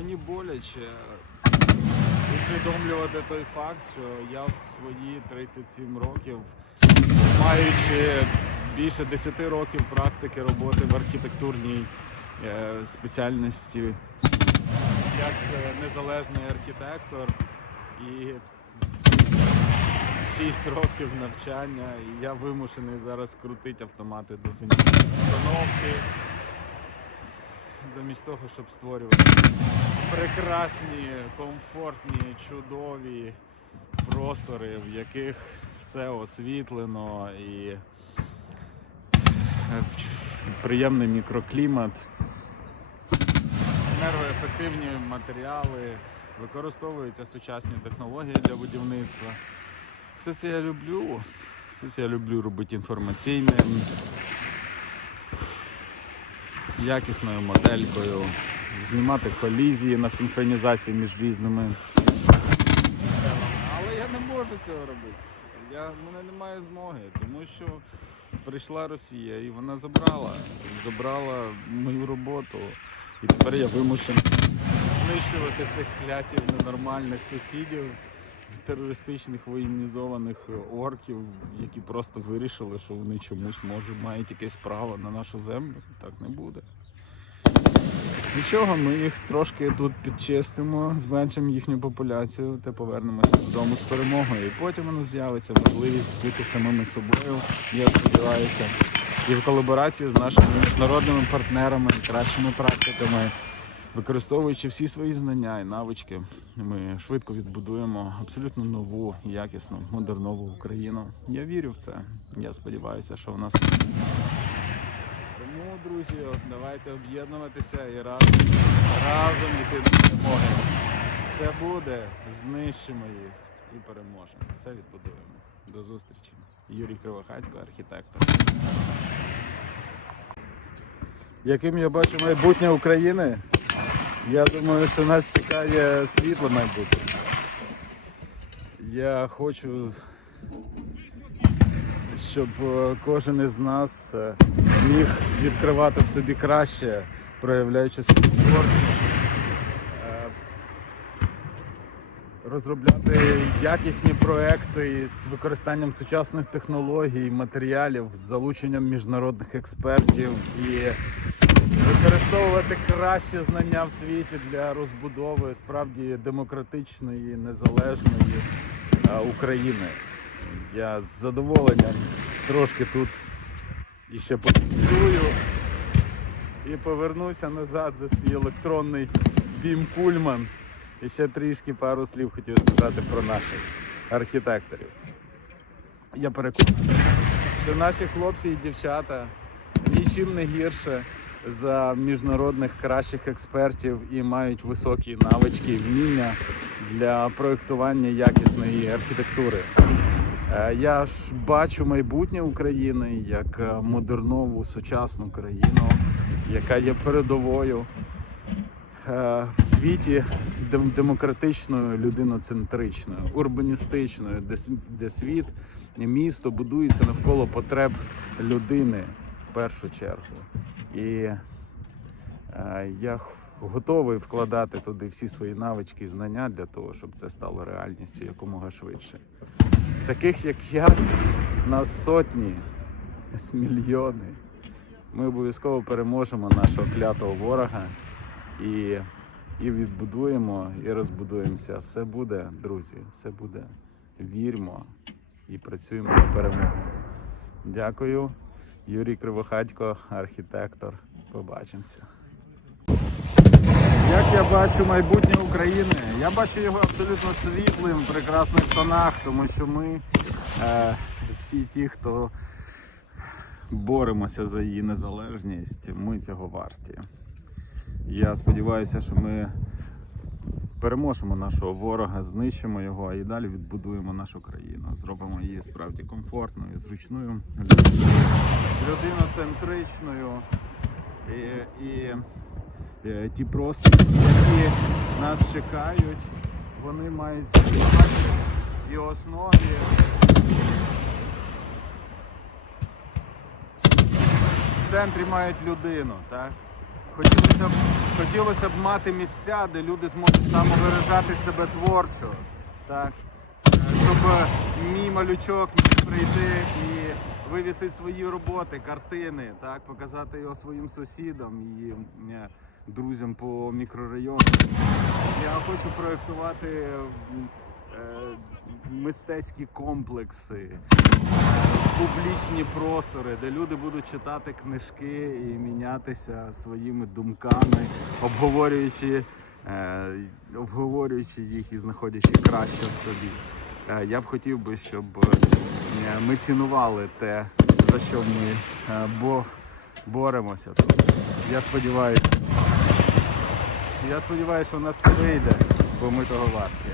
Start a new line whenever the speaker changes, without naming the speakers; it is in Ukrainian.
мені боляче усвідомлювати той факт, що я в свої 37 років, маючи більше 10 років практики роботи в архітектурній е, спеціальності, як е, незалежний архітектор і 6 років навчання, і я вимушений зараз крутити автомати до зенітної установки. Замість того, щоб створювати прекрасні, комфортні, чудові простори, в яких все освітлено і е, приємний мікроклімат, енергоефективні матеріали, використовуються сучасні технології для будівництва. Все це я люблю. Все це я люблю робити інформаційним, якісною моделькою, знімати колізії на синхронізації між різними системами. Але я не можу цього робити. Я, в мене немає змоги, тому що прийшла Росія і вона забрала, забрала мою роботу. І тепер я вимушений знищувати цих клятів ненормальних сусідів, терористичних воєнізованих орків, які просто вирішили, що вони чомусь може мають якесь право на нашу землю. Так не буде. Нічого, ми їх трошки тут підчистимо, зменшимо їхню популяцію та повернемося додому з перемогою. І потім у нас з'явиться можливість бути самими собою, я сподіваюся, і в колаборації з нашими міжнародними партнерами, кращими практиками, використовуючи всі свої знання і навички, ми швидко відбудуємо абсолютно нову, якісну, модернову Україну. Я вірю в це. Я сподіваюся, що в нас. Друзі, давайте об'єднуватися і разом, разом йти до перемоги. Все буде, знищимо їх і переможемо. Все відбудуємо. До зустрічі. Юрій Кривохатько, архітектор. Яким я бачу майбутнє України? Я думаю, що нас чекає світле майбутнє. Я хочу щоб е, кожен із нас е, міг відкривати в собі краще, проявляючи свою творчість, е, розробляти якісні проекти з використанням сучасних технологій, матеріалів, з залученням міжнародних експертів і використовувати кращі знання в світі для розбудови справді демократичної, незалежної е, України. Я з задоволенням трошки тут іще попрацюю і повернуся назад за свій електронний бім Кульман. І ще трішки пару слів хотів сказати про наших архітекторів. Я переконаний, що наші хлопці і дівчата нічим не гірше за міжнародних кращих експертів і мають високі навички і вміння для проєктування якісної архітектури. Е, Я ж бачу майбутнє України як е, модернову сучасну країну, яка є передовою е, в світі демократичною, людиноцентричною, урбаністичною, де, світ, місто будується навколо потреб людини в першу чергу. І я готовий вкладати туди всі свої навички і знання для того, щоб це стало реальністю якомога швидше. Таких як я, нас сотні, мільйони. Ми обов'язково переможемо нашого клятого ворога і, і відбудуємо, і розбудуємося. Все буде, друзі, все буде. Віримо і працюємо на перемогу. Дякую. Юрій Кривохатько, архітектор. Побачимося. Як я бачу майбутнє України, я бачу його абсолютно світлим, в прекрасних тонах, тому що ми е, всі ті, хто боремося за її незалежність, ми цього варті. Я сподіваюся, що ми переможемо нашого ворога, знищимо його і далі відбудуємо нашу країну. Зробимо її справді комфортною, зручною, людиноцентричною і, і ті простори, які нас чекають, вони мають зберігатися і основі. В центрі мають людину, так? Хотілося б Хотілося б мати місця, де люди зможуть самовиражати себе творчо. Так? Е, Щоб е, мій малючок міг прийти і вивісити свої роботи, картини, так? показати його своїм сусідам і е, друзям по мікрорайону. Я хочу проєктувати е, мистецькі комплекси, публічні простори, де люди будуть читати книжки і мінятися своїми думками, обговорюючи, е, обговорюючи їх і знаходячи краще в собі. Е, Я б хотів би, щоб е, ми цінували те, за що ми е, бо, боремося тут. Я сподіваюся. Я сподіваюся, у нас це вийде, бо ми того варті.